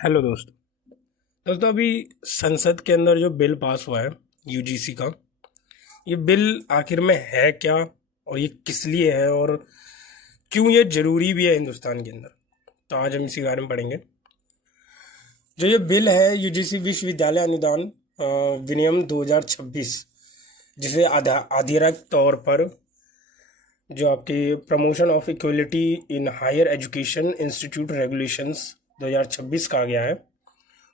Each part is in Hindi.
हेलो दोस्तों अभी संसद के अंदर जो बिल पास हुआ है यूजीसी का। ये बिल आखिर में है क्या और ये किस लिए है और क्यों ये जरूरी भी है हिंदुस्तान के अंदर। तो आज हम इसी बारे में पढ़ेंगे। जो ये बिल है यूजीसी विश्वविद्यालय अनुदान विनियम 2026, जिसे आधिकारिक तौर पर जो आपकी promotion of equality in higher education institute regulations 2026 कहा गया है।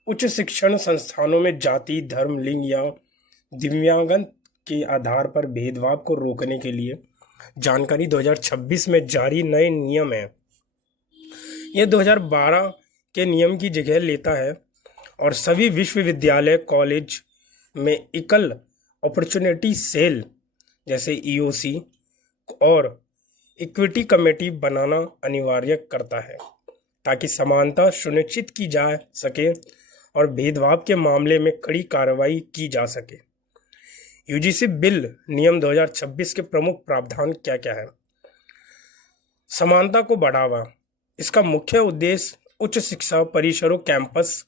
उच्च शिक्षण संस्थानों में जाति, धर्म, लिंग या दिव्यांगन के आधार पर भेदभाव को रोकने के लिए जानकारी 2026 में जारी नए नियम है। यह 2012 के नियम की जगह लेता है और सभी विश्वविद्यालय कॉलेज में इक्वल अपॉर्चुनिटी सेल जैसे ईओसी और इक्विटी कमेटी बनाना अनिवार्य करता है ताकि समानता सुनिश्चित की जा सके और भेदभाव के मामले में कड़ी कार्रवाई की जा सके। यूजीसी बिल नियम 2026 के प्रमुख प्रावधान क्या क्या है? समानता को बढ़ावा। इसका मुख्य उद्देश्य उच्च शिक्षा परिसरों कैंपस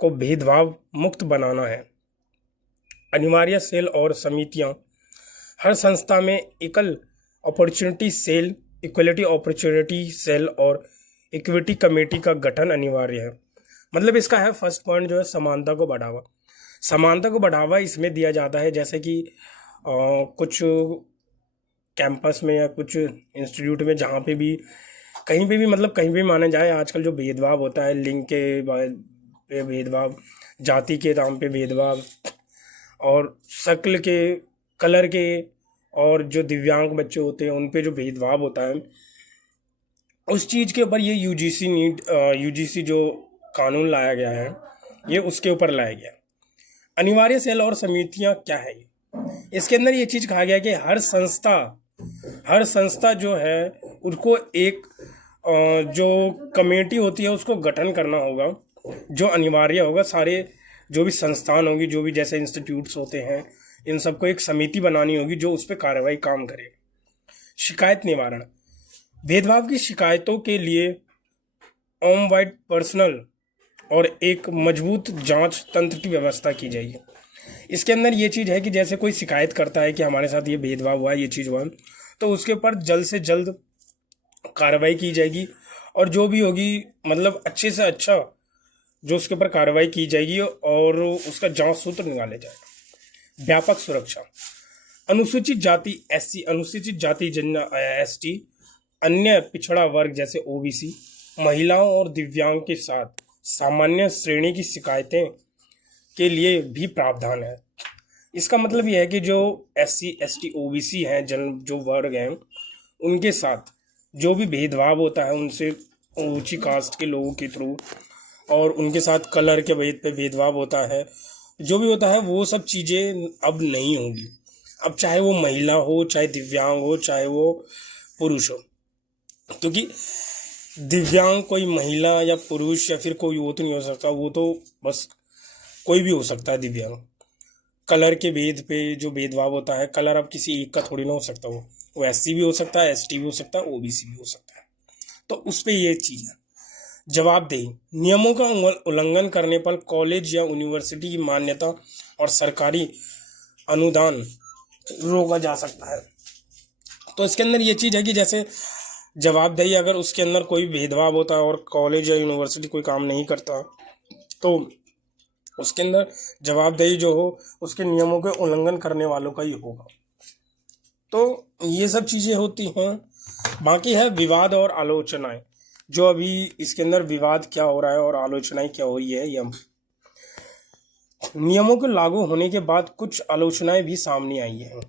को भेदभाव मुक्त बनाना है। अनिवार्य सेल और समितियां। हर संस्था में equal opportunity cell, equality opportunity cell और इक्विटी कमेटी का गठन अनिवार्य है। मतलब इसका है फर्स्ट पॉइंट जो है समानता को बढ़ावा। समानता को बढ़ावा इसमें दिया जाता है जैसे कि कुछ कैंपस में या कुछ इंस्टीट्यूट में जहाँ पे भी कहीं पे भी मतलब कहीं भी माना जाए, आजकल जो भेदभाव होता है, लिंग के पे भेदभाव, जाति के नाम पे भेदभाव और शक्ल के, कलर के, और जो दिव्यांग बच्चे होते हैं उन पे जो भेदभाव होता है, उस चीज़ के ऊपर ये यूजीसी जो कानून लाया गया है ये उसके ऊपर लाया गया। अनिवार्य सेल और समितियां क्या है? इसके अंदर ये चीज़ कहा गया कि हर संस्था जो है उसको एक जो कमेटी होती है उसको गठन करना होगा, जो अनिवार्य होगा। सारे जो भी संस्थान होगी, जो भी जैसे इंस्टीट्यूट्स होते हैं, इन सबको एक समिति बनानी होगी जो उस पर कार्रवाई काम करे। शिकायत निवारण। भेदभाव की शिकायतों के लिए ऑमबड पर्सनल और एक मजबूत जांच तंत्र की व्यवस्था की जाएगी। इसके अंदर ये चीज़ है कि जैसे कोई शिकायत करता है कि हमारे साथ ये भेदभाव हुआ, ये चीज़ हुआ, तो उसके ऊपर जल्द से जल्द कार्रवाई की जाएगी और जो भी होगी मतलब अच्छे से अच्छा जो उसके ऊपर कार्रवाई की जाएगी और उसका जांच सूत्र निकाले जाएगा। व्यापक सुरक्षा। अनुसूचित जाति एससी, अनुसूचित जाति जन एसटी, अन्य पिछड़ा वर्ग जैसे ओबीसी, महिलाओं और दिव्यांग के साथ सामान्य श्रेणी की शिकायतें के लिए भी प्रावधान है। इसका मतलब यह है कि जो एससी एसटी ओबीसी हैं, जो वर्ग हैं, उनके साथ जो भी भेदभाव होता है उनसे ऊंची कास्ट के लोगों के थ्रू, और उनके साथ कलर के भेद पे भेदभाव होता है, जो भी होता है वो सब चीज़ें अब नहीं होंगी। अब चाहे वो महिला हो, चाहे दिव्यांग हो, चाहे वो पुरुष हो, क्योंकि दिव्यांग कोई महिला या पुरुष या फिर कोई वो तो नहीं हो सकता, वो तो बस कोई भी हो सकता है दिव्यांग। कलर के भेद पे जो भेदभाव होता है, कलर अब किसी एक का थोड़ी ना हो सकता, वो एससी भी हो सकता है, एसटी भी हो सकता है, ओबीसी भी हो सकता है। तो उस पर ये चीज़ है। जवाबदेही। नियमों का उल्लंघन करने पर कॉलेज या यूनिवर्सिटी की मान्यता और सरकारी अनुदान रोका जा सकता है। तो इसके अंदर ये चीज़ है कि जैसे जवाबदेही, अगर उसके अंदर कोई भेदभाव होता है और कॉलेज या यूनिवर्सिटी कोई काम नहीं करता तो उसके अंदर जवाबदेही जो हो उसके नियमों के उल्लंघन करने वालों का ही होगा। तो ये सब चीज़ें होती हैं। बाकी है विवाद और आलोचनाएं। जो अभी इसके अंदर विवाद क्या हो रहा है और आलोचनाएं क्या हो रही है, ये नियमों के लागू होने के बाद कुछ आलोचनाएं भी सामने आई हैं।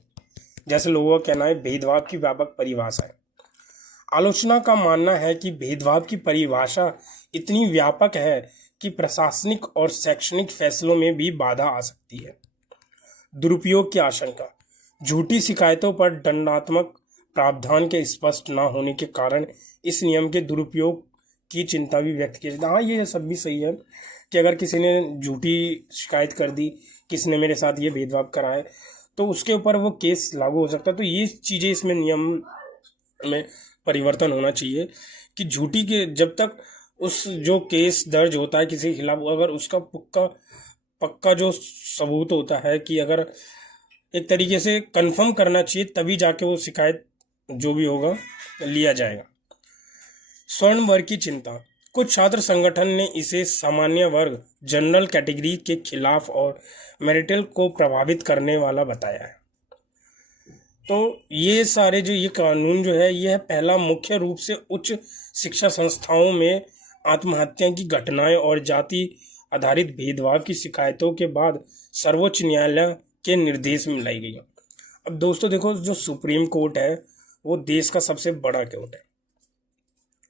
जैसे लोगों का कहना है भेदभाव की व्यापक परिभाषा है। आलोचना का मानना है कि भेदभाव की परिभाषा इतनी व्यापक है कि प्रशासनिक और शैक्षणिक फैसलों में भी बाधा आ सकती है। दुरुपयोग की आशंका। झूठी शिकायतों पर दंडात्मक प्रावधान के स्पष्ट न होने के कारण इस नियम के दुरुपयोग की चिंता भी व्यक्त की जाती है। हाँ, ये सब भी सही है कि अगर किसी ने झूठी शिकायत कर दी, किसी ने मेरे साथ ये भेदभाव करा है, तो उसके ऊपर वो केस लागू हो सकता है। तो ये चीज़ें इसमें नियम में परिवर्तन होना चाहिए कि झूठी के जब तक उस जो केस दर्ज होता है किसी के खिलाफ, अगर उसका पक्का पक्का जो सबूत होता है कि अगर एक तरीके से कंफर्म करना चाहिए, तभी जाके वो शिकायत जो भी होगा लिया जाएगा। स्वर्ण वर्ग की चिंता। कुछ छात्र संगठन ने इसे सामान्य वर्ग जनरल कैटेगरी के खिलाफ और मेरिटल को प्रभावित करने वाला बताया है। तो ये सारे जो ये कानून जो है, यह पहला मुख्य रूप से उच्च शिक्षा संस्थाओं में आत्महत्या की घटनाएं और जाति आधारित भेदभाव की शिकायतों के बाद सर्वोच्च न्यायालय के निर्देश में लाई गई है। अब दोस्तों देखो, जो सुप्रीम कोर्ट है वो देश का सबसे बड़ा कोर्ट है।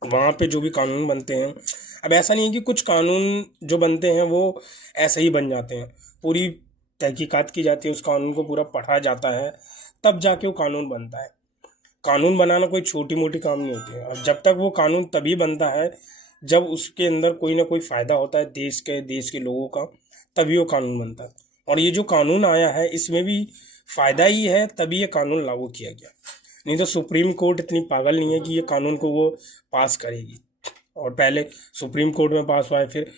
वहाँ पे जो भी कानून बनते हैं, अब ऐसा नहीं है कि कुछ कानून जो बनते हैं वो ऐसे ही बन जाते हैं, पूरी तहकीकात की जाती है, उस कानून को पूरा पढ़ा जाता है, तब जाके वो कानून बनता है। कानून बनाना कोई छोटी मोटी काम नहीं होती है। और जब तक वो कानून तभी बनता है जब उसके अंदर कोई ना कोई फ़ायदा होता है देश के लोगों का, तभी वो कानून बनता है। और ये जो कानून आया है इसमें भी फ़ायदा ही है, तभी ये कानून लागू किया गया। नहीं तो सुप्रीम कोर्ट इतनी पागल नहीं है कि ये कानून को वो पास करेगी। और पहले सुप्रीम कोर्ट में पास हुआ है, फिर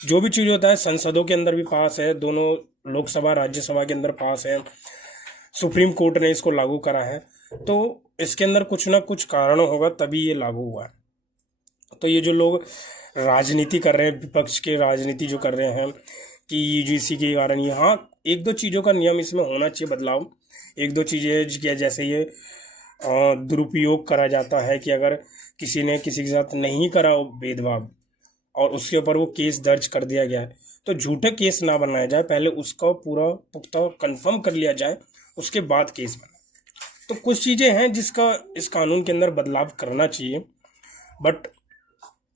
जो भी चीज़ होता है संसदों के अंदर भी पास है, दोनों लोकसभा राज्यसभा के अंदर पास है, सुप्रीम कोर्ट ने इसको लागू करा है। तो इसके अंदर कुछ ना कुछ कारण होगा तभी ये लागू हुआ है। तो ये जो लोग राजनीति कर रहे हैं, विपक्ष के राजनीति जो कर रहे हैं कि यूजीसी के कारण, यहाँ एक दो चीज़ों का नियम इसमें होना चाहिए बदलाव। एक दो चीज़ें जैसे ये दुरुपयोग करा जाता है कि अगर किसी ने किसी के साथ नहीं करा भेदभाव और उसके ऊपर वो केस दर्ज कर दिया गया है, तो झूठे केस ना बनाया जाए, पहले उसका पूरा पुख्ता कंफर्म कर लिया जाए, उसके बाद केस बने। तो कुछ चीज़ें हैं जिसका इस कानून के अंदर बदलाव करना चाहिए। बट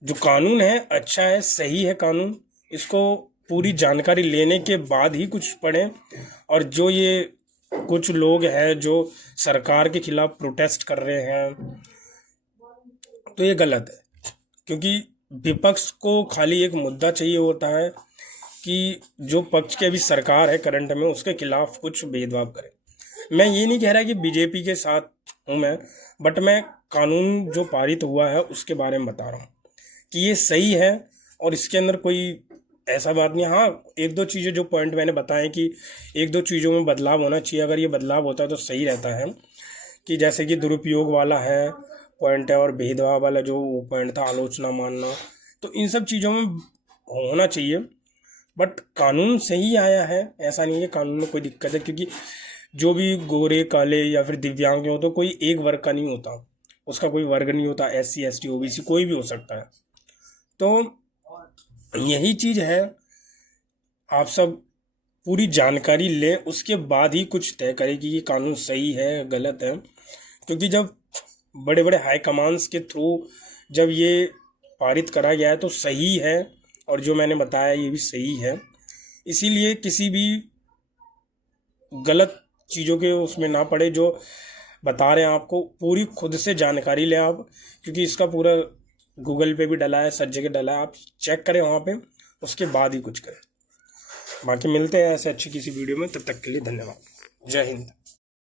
जो कानून है अच्छा है, सही है कानून, इसको पूरी जानकारी लेने के बाद ही कुछ पढ़ें। और जो ये कुछ लोग हैं जो सरकार के खिलाफ प्रोटेस्ट कर रहे हैं, तो ये गलत है। क्योंकि विपक्ष को खाली एक मुद्दा चाहिए होता है कि जो पक्ष की अभी सरकार है करंट में, उसके खिलाफ कुछ भेदभाव करे। मैं ये नहीं कह रहा कि बीजेपी के साथ हूँ मैं, बट मैं कानून जो पारित हुआ है उसके बारे में बता रहा हूँ कि ये सही है और इसके अंदर कोई ऐसा बात नहीं। हाँ, एक दो चीज़ें जो पॉइंट मैंने बताए कि एक दो चीज़ों में बदलाव होना चाहिए, अगर ये बदलाव होता है तो सही रहता है। कि जैसे कि दुरुपयोग वाला है पॉइंट है, और भेदभाव वाला जो पॉइंट था आलोचना मानना, तो इन सब चीज़ों में होना चाहिए। बट कानून सही आया है, ऐसा नहीं है कानून में कोई दिक्कत है। क्योंकि जो भी गोरे काले या फिर दिव्यांग हो, तो कोई एक वर्ग का नहीं होता, उसका कोई वर्ग नहीं होता, SC ST OBC कोई भी हो सकता है। तो यही चीज़ है, आप सब पूरी जानकारी लें, उसके बाद ही कुछ तय करें कि ये कानून सही है गलत है। क्योंकि जब बड़े बड़े हाई कमांड्स के थ्रू जब ये पारित करा गया है तो सही है, और जो मैंने बताया ये भी सही है। इसीलिए किसी भी गलत चीज़ों के उसमें ना पड़े। जो बता रहे हैं आपको पूरी खुद से जानकारी लें आप, क्योंकि इसका पूरा गूगल पे भी डला है, सब जगह डला है, आप चेक करें वहाँ पे, उसके बाद ही कुछ करें। बाकी मिलते हैं ऐसे अच्छी किसी वीडियो में, तब तक के लिए धन्यवाद। जय हिंद।